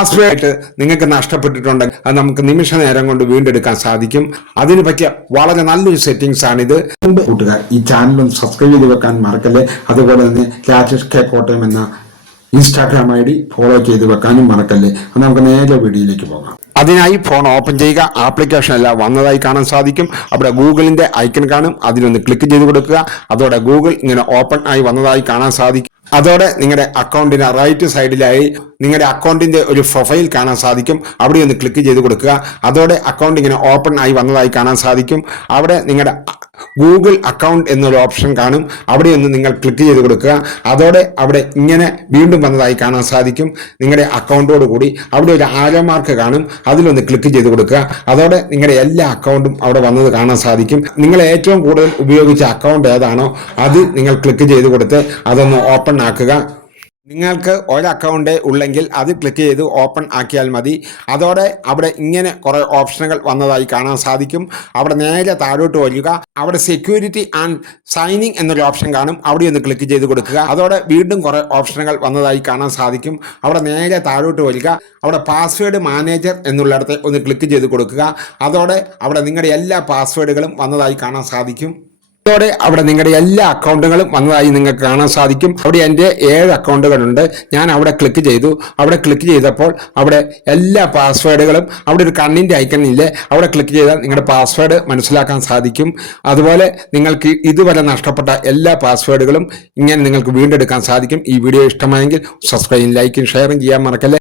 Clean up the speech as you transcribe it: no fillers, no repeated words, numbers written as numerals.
Password നിങ്ങൾക്ക് നഷ്ടപ്പെട്ടിട്ടുണ്ടെങ്കിൽ അത് നമുക്ക് നിമിഷ നേരം കൊണ്ട് വീണ്ടെടുക്കാൻ സാധിക്കും. അതിന് പറ്റിയ വളരെ നല്ലൊരു സെറ്റിംഗ്സ് ആണിത്. കൂട്ടുകാർ, ഈ ചാനൽ ഒന്ന് സബ്സ്ക്രൈബ് ചെയ്ത് വെക്കാൻ മറക്കല്ലേ. അതുപോലെ തന്നെ രാജേഷ് കെ കോട്ടയം എന്ന ഇൻസ്റ്റാഗ്രാം ID ഫോളോ ചെയ്ത് വെക്കാനും മറക്കല്ലേ. നമുക്ക് നേരെ വീഡിയോയിലേക്ക് പോകാം. അതിനായി ഫോൺ ഓപ്പൺ ചെയ്യുക. ആപ്ലിക്കേഷൻ എല്ലാം വന്നതായി കാണാൻ സാധിക്കും. അവിടെ ഗൂഗിളിന്റെ ഐക്കൺ കാണും, അതിലൊന്ന് ക്ലിക്ക് ചെയ്ത് കൊടുക്കുക. അതോടെ ഗൂഗിൾ ഇങ്ങനെ ഓപ്പൺ ആയി വന്നതായി കാണാൻ സാധിക്കും. അതോടെ നിങ്ങളുടെ അക്കൗണ്ടിന് റൈറ്റ് സൈഡിലായി നിങ്ങളുടെ അക്കൗണ്ടിന്റെ ഒരു പ്രൊഫൈൽ കാണാൻ സാധിക്കും. അവിടെ ഒന്ന് ക്ലിക്ക് ചെയ്ത് കൊടുക്കുക. അതോടെ അക്കൗണ്ട് ഇങ്ങനെ ഓപ്പൺ ആയി വന്നതായി കാണാൻ സാധിക്കും. അവിടെ നിങ്ങളുടെ ഗൂഗിൾ അക്കൗണ്ട് എന്നൊരു ഓപ്ഷൻ കാണും, അവിടെ ഒന്ന് നിങ്ങൾ ക്ലിക്ക് ചെയ്ത് കൊടുക്കുക. അതോടെ അവിടെ ഇങ്ങനെ വീണ്ടും വന്നതായി കാണാൻ സാധിക്കും. നിങ്ങളുടെ അക്കൗണ്ടോട് കൂടി അവിടെ ഒരു ആരോ മാർക്ക് കാണും, അതിലൊന്ന് ക്ലിക്ക് ചെയ്ത് കൊടുക്കുക. അതോടെ നിങ്ങളുടെ എല്ലാ അക്കൗണ്ടും അവിടെ വന്നത് കാണാൻ സാധിക്കും. നിങ്ങൾ ഏറ്റവും കൂടുതൽ ഉപയോഗിച്ച അക്കൗണ്ട് ഏതാണോ അത് നിങ്ങൾ ക്ലിക്ക് ചെയ്ത് കൊടുത്ത് അതൊന്ന് ഓപ്പൺ ആക്കുക. നിങ്ങൾക്ക് ഒരു അക്കൗണ്ട് ഉള്ളെങ്കിൽ അത് ക്ലിക്ക് ചെയ്ത് ഓപ്പൺ ആക്കിയാൽ മതി. അതോടെ അവിടെ ഇങ്ങനെ കുറേ ഓപ്ഷനുകൾ വന്നതായി കാണാൻ സാധിക്കും. അവിടെ നേരെ താഴോട്ട് വരിക. അവിടെ സെക്യൂരിറ്റി ആൻഡ് സൈനിങ് എന്നൊരു ഓപ്ഷൻ കാണും, അവിടെ ഒന്ന് ക്ലിക്ക് ചെയ്ത് കൊടുക്കുക. അതോടെ വീണ്ടും കുറേ ഓപ്ഷനുകൾ വന്നതായി കാണാൻ സാധിക്കും. അവിടെ നേരെ താഴോട്ട് വരിക. അവിടെ പാസ്വേഡ് മാനേജർ എന്നുള്ളിടത്ത് ഒന്ന് ക്ലിക്ക് ചെയ്ത് കൊടുക്കുക. അതോടെ അവിടെ നിങ്ങളുടെ എല്ലാ പാസ്വേഡുകളും വന്നതായി കാണാൻ സാധിക്കും. അതോടെ അവിടെ നിങ്ങളുടെ എല്ലാ അക്കൗണ്ടുകളും വന്നതായി നിങ്ങൾക്ക് കാണാൻ സാധിക്കും. അവിടെ എൻ്റെ 7 അക്കൗണ്ടുകളുണ്ട്. ഞാൻ അവിടെ ക്ലിക്ക് ചെയ്തു. അവിടെ ക്ലിക്ക് ചെയ്തപ്പോൾ അവിടെ എല്ലാ പാസ്വേഡുകളും അവിടെ ഒരു കണ്ണിൻ്റെ ഐക്കൺ ഇല്ലേ, അവിടെ ക്ലിക്ക് ചെയ്താൽ നിങ്ങളുടെ പാസ്വേഡ് മനസ്സിലാക്കാൻ സാധിക്കും. അതുപോലെ നിങ്ങൾക്ക് ഇതുവരെ നഷ്ടപ്പെട്ട എല്ലാ പാസ്വേഡുകളും ഇങ്ങനെ നിങ്ങൾക്ക് വീണ്ടെടുക്കാൻ സാധിക്കും. ഈ വീഡിയോ ഇഷ്ടമായെങ്കിൽ സബ്സ്ക്രൈബും ലൈക്കും ഷെയറും ചെയ്യാൻ മറക്കല്ലേ.